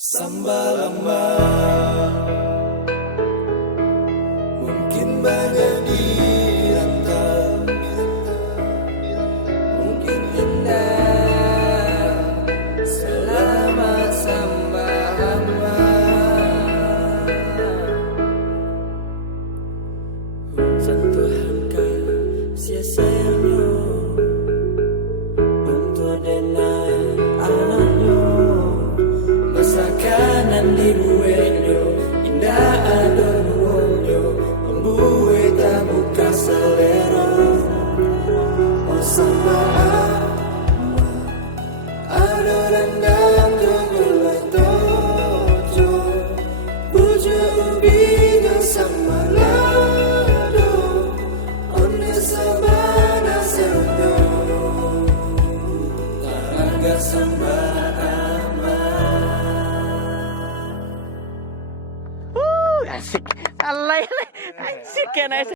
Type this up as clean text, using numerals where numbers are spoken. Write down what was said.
Samba-lamba mungkin banyak dirantau, mungkin indah selama samba-lamba. Sentuhan kasih sayangnya untuk denai anaknya. Masakanan di buenyo indah ada buonyo, membuat tak buka selera. Oh sama ada rendang tunggulah tojo, buja ubi dan sama lado, onde sabana serno, taraga samba. Asik, alay, asik ya, nice.